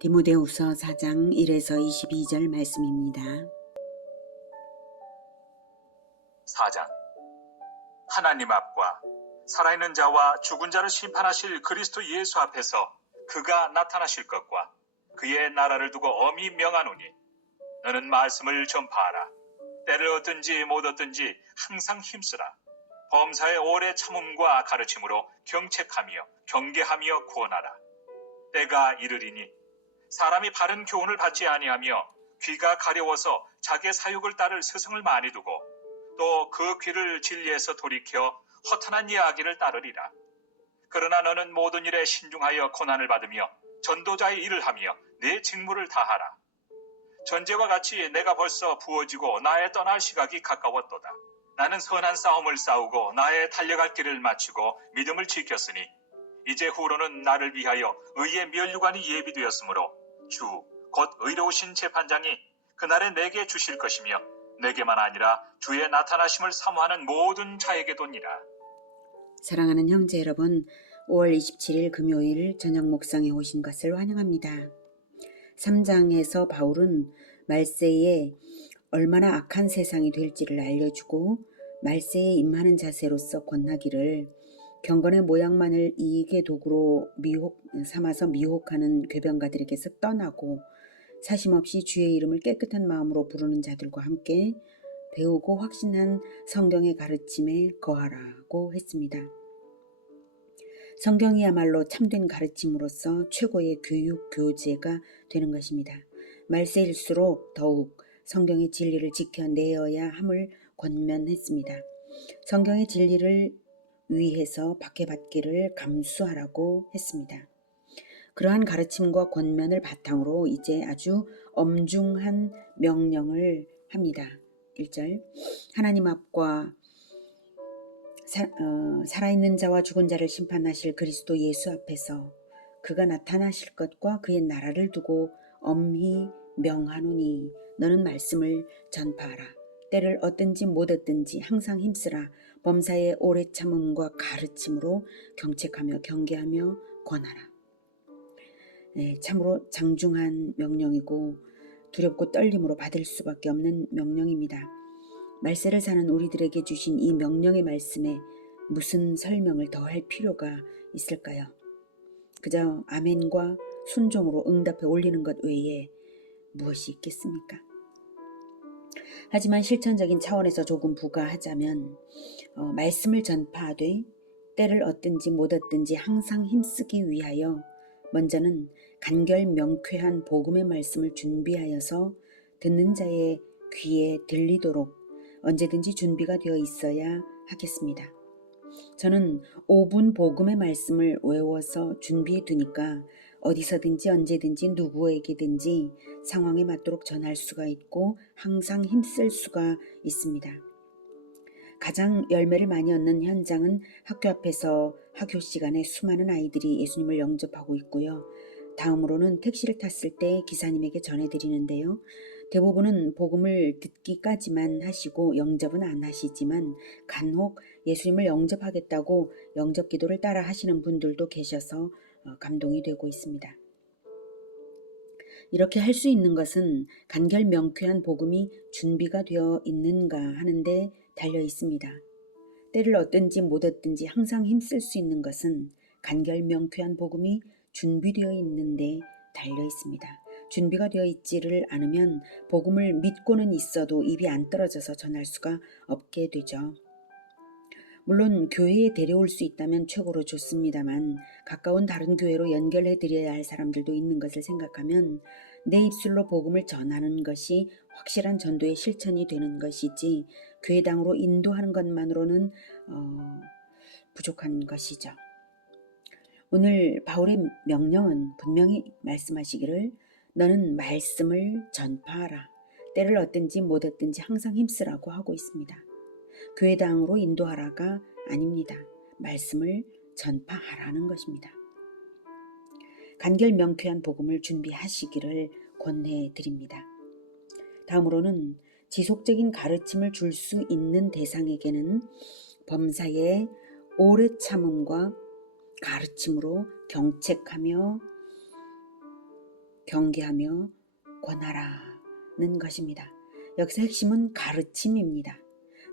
디모데후서 4장 1에서 22절 말씀입니다. 4장. 하나님 앞과 살아있는 자와 죽은 자를 심판하실 그리스도 예수 앞에서 그가 나타나실 것과 그의 나라를 두고 엄히 명하노니 너는 말씀을 전파하라. 때를 얻든지 못 얻든지 항상 힘쓰라. 범사의 오래 참음과 가르침으로 경책하며 경계하며 구원하라. 때가 이르리니 사람이 바른 교훈을 받지 아니하며 귀가 가려워서 자기의 사욕을 따를 스승을 많이 두고 또 그 귀를 진리에서 돌이켜 허탄한 이야기를 따르리라. 그러나 너는 모든 일에 신중하여 고난을 받으며 전도자의 일을 하며 내 직무를 다하라. 전제와 같이 내가 벌써 부어지고 나의 떠날 시각이 가까웠도다. 나는 선한 싸움을 싸우고 나의 달려갈 길을 마치고 믿음을 지켰으니 이제 후로는 나를 위하여 의의 면류관이 예비되었으므로 주 곧 의로우신 재판장이 그날에 내게 주실 것이며 내게만 아니라 주의 나타나심을 사모하는 모든 자에게도니라. 사랑하는 형제 여러분, 5월 27일 금요일 저녁 묵상에 오신 것을 환영합니다. 3장에서 바울은 말세에 얼마나 악한 세상이 될지를 알려주고 말세에 임하는 자세로서 권하기를 경건의 모양만을 이익의 도구로 삼아서 미혹하는 궤변가들에게서 떠나고 사심없이 주의 이름을 깨끗한 마음으로 부르는 자들과 함께 배우고 확신한 성경의 가르침에 거하라고 했습니다. 성경이야말로 참된 가르침으로서 최고의 교육 교재가 되는 것입니다. 말세일수록 더욱 성경의 진리를 지켜내어야 함을 권면했습니다. 성경의 진리를 위해서 박해받기를 감수하라고 했습니다. 그러한 가르침과 권면을 바탕으로 이제 아주 엄중한 명령을 합니다. 1절. 하나님 앞과 살아있는 자와 죽은 자를 심판하실 그리스도 예수 앞에서 그가 나타나실 것과 그의 나라를 두고 엄히 명하노니 너는 말씀을 전파하라. 때를 얻든지 못 얻든지 항상 힘쓰라. 범사의 오래 참음과 가르침으로 경책하며 경계하며 권하라. 참으로 장중한 명령이고 두렵고 떨림으로 받을 수밖에 없는 명령입니다. 말세를 사는 우리들에게 주신 이 명령의 말씀에 무슨 설명을 더할 필요가 있을까요? 그저 아멘과 순종으로 응답해 올리는 것 외에 무엇이 있겠습니까? 하지만 실천적인 차원에서 조금 부가하자면 말씀을 전파하되 때를 얻든지 못 얻든지 항상 힘쓰기 위하여 먼저는 간결 명쾌한 복음의 말씀을 준비하여서 듣는 자의 귀에 들리도록 언제든지 준비가 되어 있어야 하겠습니다. 저는 5분 복음의 말씀을 외워서 준비해 두니까 어디서든지 언제든지 누구에게든지 상황에 맞도록 전할 수가 있고 항상 힘쓸 수가 있습니다. 가장 열매를 많이 얻는 현장은 학교 앞에서 학교 시간에 수많은 아이들이 예수님을 영접하고 있고요. 다음으로는 택시를 탔을 때 기사님에게 전해드리는데요. 대부분은 복음을 듣기까지만 하시고 영접은 안 하시지만 간혹 예수님을 영접하겠다고 영접 기도를 따라 하시는 분들도 계셔서 감동이 되고 있습니다. 이렇게 할 수 있는 것은 간결 명쾌한 복음이 준비가 되어 있는가 하는데 달려 있습니다. 때를 얻든지 못 얻든지 항상 힘쓸 수 있는 것은 간결 명쾌한 복음이 준비되어 있는데 달려 있습니다. 준비가 되어 있지를 않으면 복음을 믿고는 있어도 입이 안 떨어져서 전할 수가 없게 되죠. 물론 교회에 데려올 수 있다면 최고로 좋습니다만 가까운 다른 교회로 연결해 드려야 할 사람들도 있는 것을 생각하면 내 입술로 복음을 전하는 것이 확실한 전도의 실천이 되는 것이지 교회당으로 인도하는 것만으로는 부족한 것이죠. 오늘 바울의 명령은 분명히 말씀하시기를 너는 말씀을 전파하라. 때를 얻든지 못 얻든지 항상 힘쓰라고 하고 있습니다. 교회당으로 인도하라가 아닙니다. 말씀을 전파하라는 것입니다. 간결 명쾌한 복음을 준비하시기를 권해드립니다. 다음으로는 지속적인 가르침을 줄 수 있는 대상에게는 범사의 오래 참음과 가르침으로 경책하며 경계하며 권하라는 것입니다. 여기서 핵심은 가르침입니다.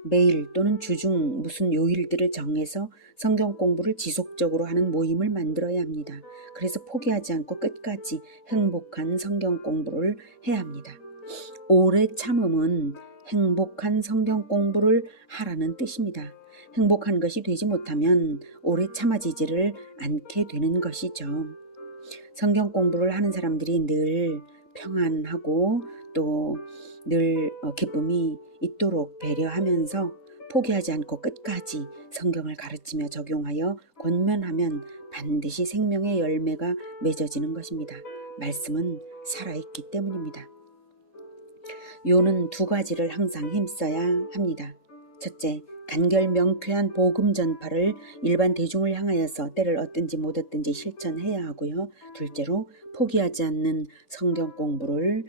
매일 또는 주중 무슨 요일들을 정해서 성경 공부를 지속적으로 하는 모임을 만들어야 합니다. 그래서 포기하지 않고 끝까지 행복한 성경 공부를 해야 합니다. 오래 참음은 행복한 성경 공부를 하라는 뜻입니다. 행복한 것이 되지 못하면 오래 참아지지를 않게 되는 것이죠. 성경 공부를 하는 사람들이 늘 평안하고 또 늘 기쁨이 있도록 배려하면서 포기하지 않고 끝까지 성경을 가르치며 적용하여 권면하면 반드시 생명의 열매가 맺어지는 것입니다. 말씀은 살아있기 때문입니다. 요는 두 가지를 항상 힘써야 합니다. 첫째, 간결 명쾌한 복음 전파를 일반 대중을 향하여서 때를 얻든지 못 얻든지 실천해야 하고요. 둘째로, 포기하지 않는 성경 공부를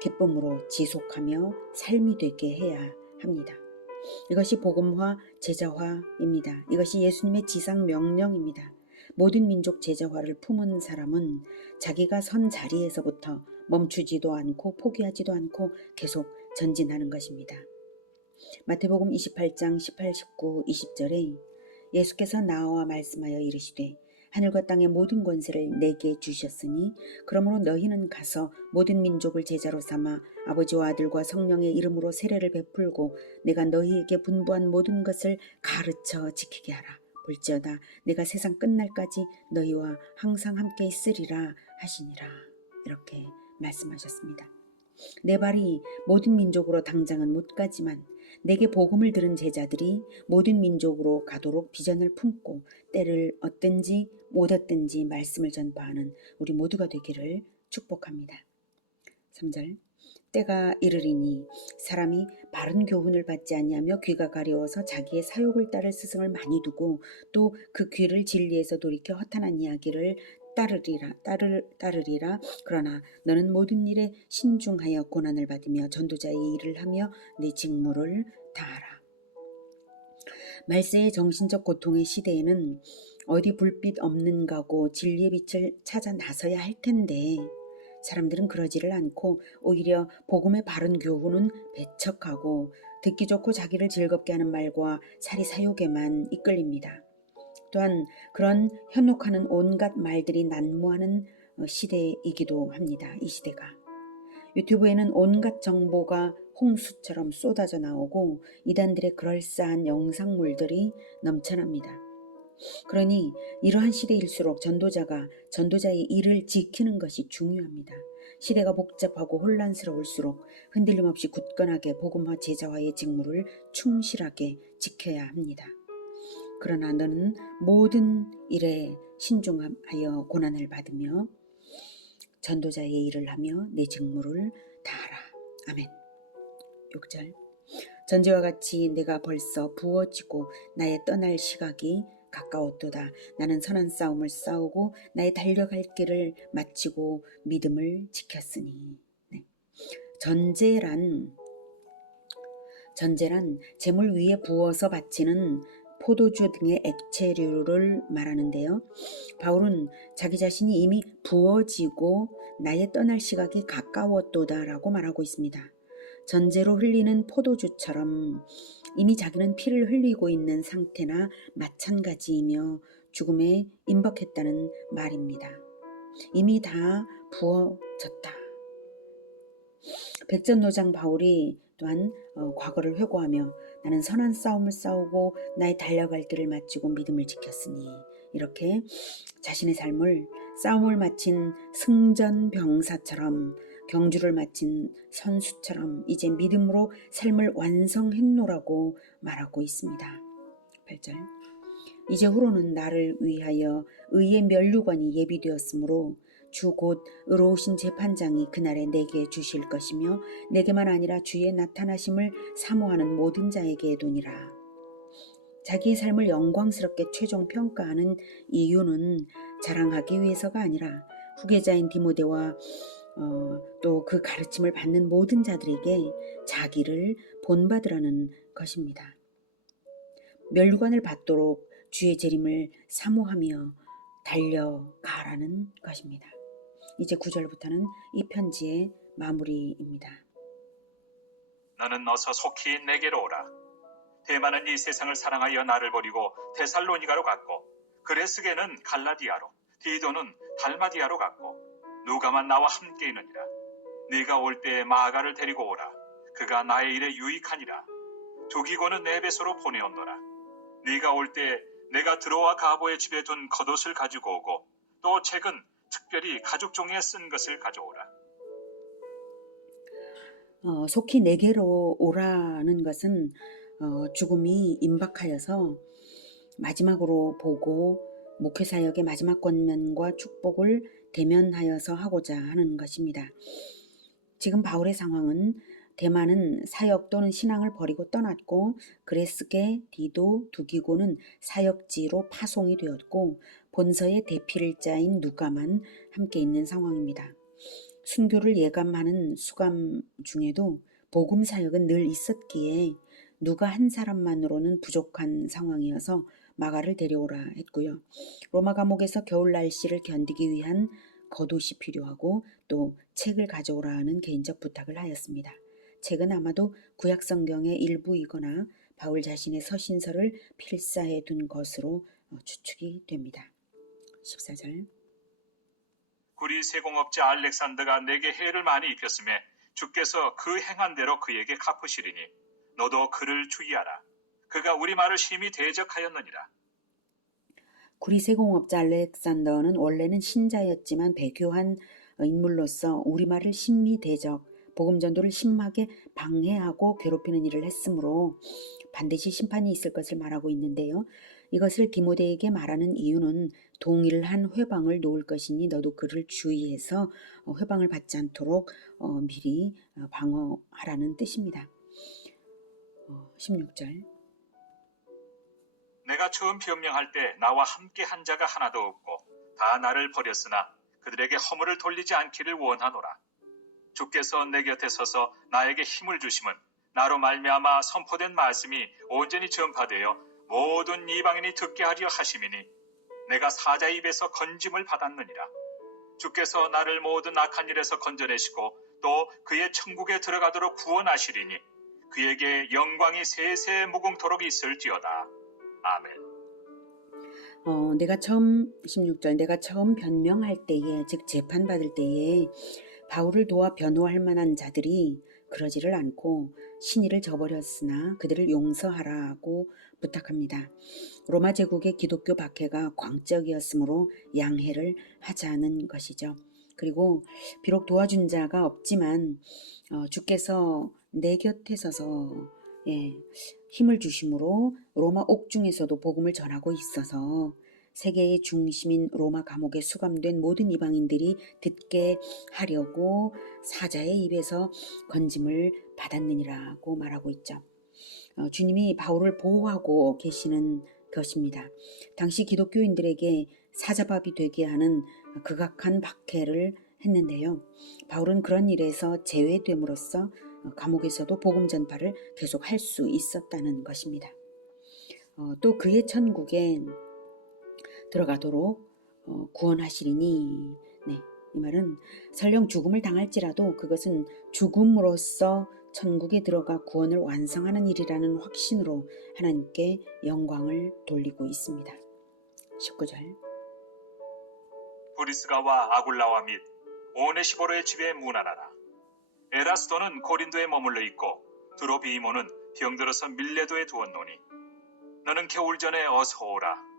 기쁨으로 지속하며 삶이 되게 해야 합니다. 이것이 복음화, 제자화입니다. 이것이 예수님의 지상 명령입니다. 모든 민족 제자화를 품은 사람은 자기가 선 자리에서부터 멈추지도 않고 포기하지도 않고 계속 전진하는 것입니다. 마태복음 28장 18, 19, 20절에 예수께서 나와 말씀하여 이르시되 하늘과 땅의 모든 권세를 내게 주셨으니 그러므로 너희는 가서 모든 민족을 제자로 삼아 아버지와 아들과 성령의 이름으로 세례를 베풀고 내가 너희에게 분부한 모든 것을 가르쳐 지키게 하라. 볼지어다 내가 세상 끝날까지 너희와 항상 함께 있으리라 하시니라. 이렇게 말씀하셨습니다. 내 발이 모든 민족으로 당장은 못 가지만 내게 복음을 들은 제자들이 모든 민족으로 가도록 비전을 품고 때를 얻든지 못 얻든지 말씀을 전파하는 우리 모두가 되기를 축복합니다. 3절 때가 이르리니 사람이 바른 교훈을 받지 아니하며 귀가 가려워서 자기의 사욕을 따를 스승을 많이 두고 또 그 귀를 진리에서 돌이켜 허탄한 이야기를 따르리라. 그러나 너는 모든 일에 신중하여 고난을 받으며 전도자의 일을 하며 네 직무를 다하라. 말세의 정신적 고통의 시대에는 어디 불빛 없는가고 진리의 빛을 찾아 나서야 할 텐데 사람들은 그러지를 않고 오히려 복음의 바른 교훈은 배척하고 듣기 좋고 자기를 즐겁게 하는 말과 사리사욕에만 이끌립니다. 또한 그런 현혹하는 온갖 말들이 난무하는 시대이기도 합니다. 이 시대가. 유튜브에는 온갖 정보가 홍수처럼 쏟아져 나오고 이단들의 그럴싸한 영상물들이 넘쳐납니다. 그러니 이러한 시대일수록 전도자가 전도자의 일을 지키는 것이 중요합니다. 시대가 복잡하고 혼란스러울수록 흔들림 없이 굳건하게 복음화 제자화의 직무를 충실하게 지켜야 합니다. 그러나 너는 모든 일에 신중하여 고난을 받으며 전도자의 일을 하며 내 직무를 다하라. 아멘. 6절 전제와 같이 내가 벌써 부어지고 나의 떠날 시각이 가까웠도다. 나는 선한 싸움을 싸우고 나의 달려갈 길을 마치고 믿음을 지켰으니. 네. 전제란 재물 위에 부어서 바치는 포도주 등의 액체류를 말하는데요. 바울은 자기 자신이 이미 부어지고 나의 떠날 시각이 가까웠도다라고 말하고 있습니다. 전제로 흘리는 포도주처럼 이미 자기는 피를 흘리고 있는 상태나 마찬가지이며 죽음에 임박했다는 말입니다. 이미 다 부어졌다. 백전노장 바울이 또한 과거를 회고하며 나는 선한 싸움을 싸우고 나의 달려갈 길을 마치고 믿음을 지켰으니 이렇게 자신의 삶을 싸움을 마친 승전병사처럼 경주를 마친 선수처럼 이제 믿음으로 삶을 완성했노라고 말하고 있습니다. 8절 이제 후로는 나를 위하여 의의 면류관이 예비되었으므로 주 곧 의로우신 재판장이 그날에 내게 주실 것이며 내게만 아니라 주의 나타나심을 사모하는 모든 자에게 도니라. 자기의 삶을 영광스럽게 최종 평가하는 이유는 자랑하기 위해서가 아니라 후계자인 디모데와 또 그 가르침을 받는 모든 자들에게 자기를 본받으라는 것입니다. 면류관을 받도록 주의 재림을 사모하며 달려가라는 것입니다. 이제 9절부터는 이 편지의 마무리입니다. 너는 어서 속히 내게로 오라. 대만은 이 세상을 사랑하여 나를 버리고 데살로니가로 갔고, 그레스게는 갈라디아로, 디도는 달마디아로 갔고, 누가만 나와 함께 있느니라. 네가 올 때 마가를 데리고 오라. 그가 나의 일에 유익하니라. 두기고는 에베소로 보내었노라. 네가 올 때 내가 드로아 가보의 집에 둔 겉옷을 가지고 오고, 또 책은 특별히 가죽 종이에 쓴 것을 가져오라. 속히 내게로 오라는 것은 죽음이 임박하여서 마지막으로 보고 목회사역의 마지막 권면과 축복을 대면하여서 하고자 하는 것입니다. 지금 바울의 상황은 대만은 사역 또는 신앙을 버리고 떠났고, 그레스게, 디도, 두기고는 사역지로 파송이 되었고, 본서의 대필자인 누가만 함께 있는 상황입니다. 순교를 예감하는 수감 중에도 복음 사역은 늘 있었기에 누가 한 사람만으로는 부족한 상황이어서 마가를 데려오라 했고요. 로마 감옥에서 겨울 날씨를 견디기 위한 겉옷이 필요하고 또 책을 가져오라 하는 개인적 부탁을 하였습니다. 책은 아마도 구약 성경의 일부이거나 바울 자신의 서신서를 필사해 둔 것으로 추측이 됩니다. 14절. 구리 세공업자 알렉산더가 내게 해를 많이 입혔음에 주께서 그 행한 대로 그에게 갚으시리니 너도 그를 주의하라. 그가 우리 말을 심히 대적하였느니라. 구리세공업자 알렉산더는 원래는 신자였지만 배교한 인물로서 우리말을 심히 대적, 복음 전도를 심하게 방해하고 괴롭히는 일을 했으므로 반드시 심판이 있을 것을 말하고 있는데요. 이것을 디모데에게 말하는 이유는 동일한 회방을 놓을 것이니 너도 그를 주의해서 회방을 받지 않도록 미리 방어하라는 뜻입니다. 16절. 내가 처음 변명할 때 나와 함께 한 자가 하나도 없고 다 나를 버렸으나 그들에게 허물을 돌리지 않기를 원하노라. 주께서 내 곁에 서서 나에게 힘을 주심은 나로 말미암아 선포된 말씀이 온전히 전파되어 모든 이방인이 듣게 하려 하심이니 내가 사자 입에서 건짐을 받았느니라. 주께서 나를 모든 악한 일에서 건져내시고 또 그의 천국에 들어가도록 구원하시리니 그에게 영광이 세세 무궁토록 있을지어다. 아멘. 16절 내가 처음 변명할 때에, 즉 재판받을 때에 바울을 도와 변호할 만한 자들이 그러지를 않고 신의를 저버렸으나 그들을 용서하라고 부탁합니다. 로마 제국의 기독교 박해가 광적이었으므로 양해를 하자는 것이죠. 그리고 비록 도와준 자가 없지만 주께서 내 곁에 서서 힘을 주심으로 로마 옥중에서도 복음을 전하고 있어서 세계의 중심인 로마 감옥에 수감된 모든 이방인들이 듣게 하려고 사자의 입에서 건짐을 받았느니라고 말하고 있죠. 주님이 바울을 보호하고 계시는 것입니다. 당시 기독교인들에게 사자밥이 되게 하는 극악한 박해를 했는데요. 바울은 그런 일에서 제외됨으로써 감옥에서도 복음 전파를 계속 할 수 있었다는 것입니다. 또 그의 천국에 들어가도록 구원하시리니, 이 말은 설령 죽음을 당할지라도 그것은 죽음으로써 천국에 들어가 구원을 완성하는 일이라는 확신으로 하나님께 영광을 돌리고 있습니다. 19절. 브리스가와 아굴라와 및 오네시보로의 집에 문안하라. 에라스도는 고린도에 머물러 있고 드로비모는 병들어서 밀레도에 두었노니 너는 겨울 전에 어서 오라.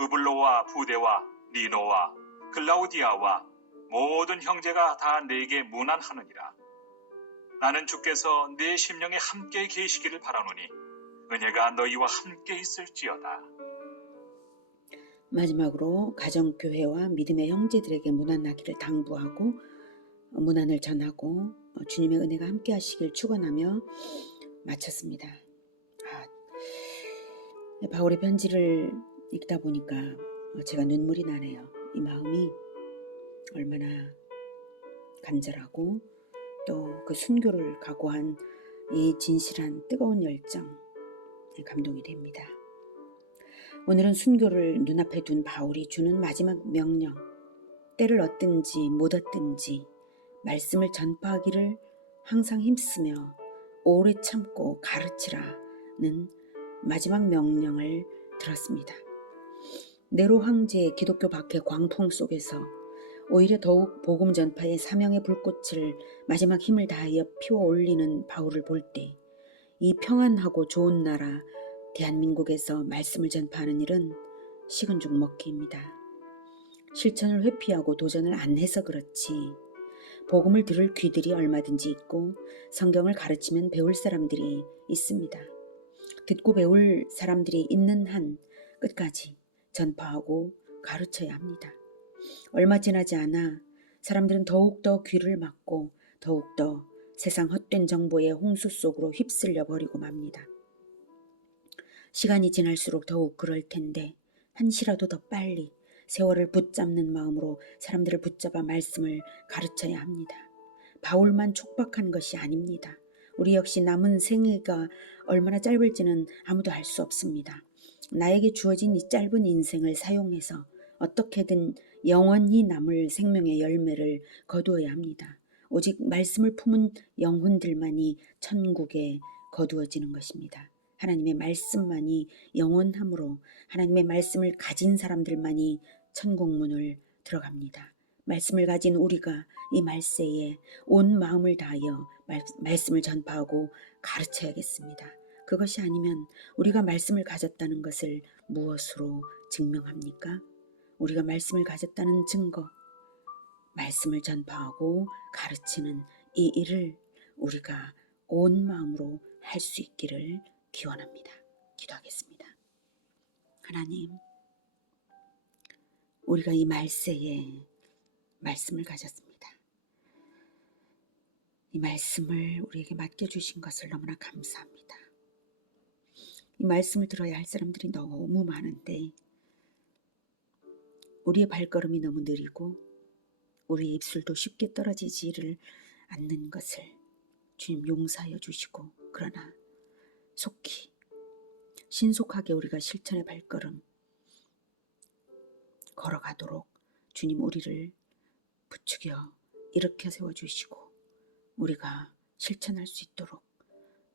으블로와 부데와 니노와 클라우디아와 모든 형제가 다 내게 문안하느니라. 나는 주께서 내 심령에 함께 계시기를 바라노니 은혜가 너희와 함께 있을지어다. 마지막으로 가정교회와 믿음의 형제들에게 문안하기를 당부하고 문안을 전하고 주님의 은혜가 함께 하시길 축원하며 마쳤습니다. 바울의 편지를 읽다 보니까 제가 눈물이 나네요. 이 마음이 얼마나 간절하고 또 그 순교를 각오한 이 진실한 뜨거운 열정, 감동이 됩니다. 오늘은 순교를 눈앞에 둔 바울이 주는 마지막 명령, 때를 얻든지 못 얻든지 말씀을 전파하기를 항상 힘쓰며 오래 참고 가르치라는 마지막 명령을 들었습니다. 네로 황제의 기독교 박해 광풍 속에서 오히려 더욱 복음 전파의 사명의 불꽃을 마지막 힘을 다하여 피워 올리는 바울을 볼 때 이 평안하고 좋은 나라 대한민국에서 말씀을 전파하는 일은 식은 죽 먹기입니다. 실천을 회피하고 도전을 안 해서 그렇지 복음을 들을 귀들이 얼마든지 있고 성경을 가르치면 배울 사람들이 있습니다. 듣고 배울 사람들이 있는 한 끝까지 전파하고 가르쳐야 합니다. 얼마 지나지 않아 사람들은 더욱더 귀를 막고 더욱더 세상 헛된 정보의 홍수 속으로 휩쓸려 버리고 맙니다. 시간이 지날수록 더욱 그럴 텐데 한시라도 더 빨리 세월을 붙잡는 마음으로 사람들을 붙잡아 말씀을 가르쳐야 합니다. 바울만 촉박한 것이 아닙니다. 우리 역시 남은 생애가 얼마나 짧을지는 아무도 알 수 없습니다. 나에게 주어진 이 짧은 인생을 사용해서 어떻게든 영원히 남을 생명의 열매를 거두어야 합니다. 오직 말씀을 품은 영혼들만이 천국에 거두어지는 것입니다. 하나님의 말씀만이 영원함으로 하나님의 말씀을 가진 사람들만이 천국문을 들어갑니다. 말씀을 가진 우리가 이 말세에 온 마음을 다하여 말씀을 전파하고 가르쳐야겠습니다. 그것이 아니면 우리가 말씀을 가졌다는 것을 무엇으로 증명합니까? 우리가 말씀을 가졌다는 증거, 말씀을 전파하고 가르치는 이 일을 우리가 온 마음으로 할 수 있기를 기원합니다. 기도하겠습니다. 하나님, 우리가 이 말세에 말씀을 가졌습니다. 이 말씀을 우리에게 맡겨주신 것을 너무나 감사합니다. 이 말씀을 들어야 할 사람들이 너무 많은데 우리의 발걸음이 너무 느리고 우리의 입술도 쉽게 떨어지지를 않는 것을 주님 용서하여 주시고, 그러나 속히 신속하게 우리가 실천의 발걸음 걸어가도록 주님 우리를 부추겨 일으켜 세워주시고 우리가 실천할 수 있도록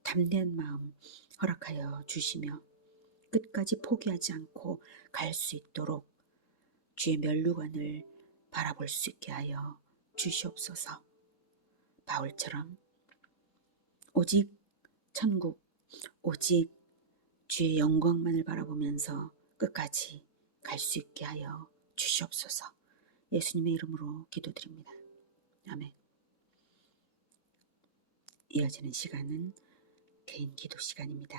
담대한 마음 허락하여 주시며 끝까지 포기하지 않고 갈 수 있도록 주의 면류관을 바라볼 수 있게 하여 주시옵소서. 바울처럼 오직 천국, 오직 주의 영광만을 바라보면서 끝까지 갈 수 있게 하여 주시옵소서. 예수님의 이름으로 기도드립니다. 아멘. 이어지는 시간은 개인 기도 시간입니다.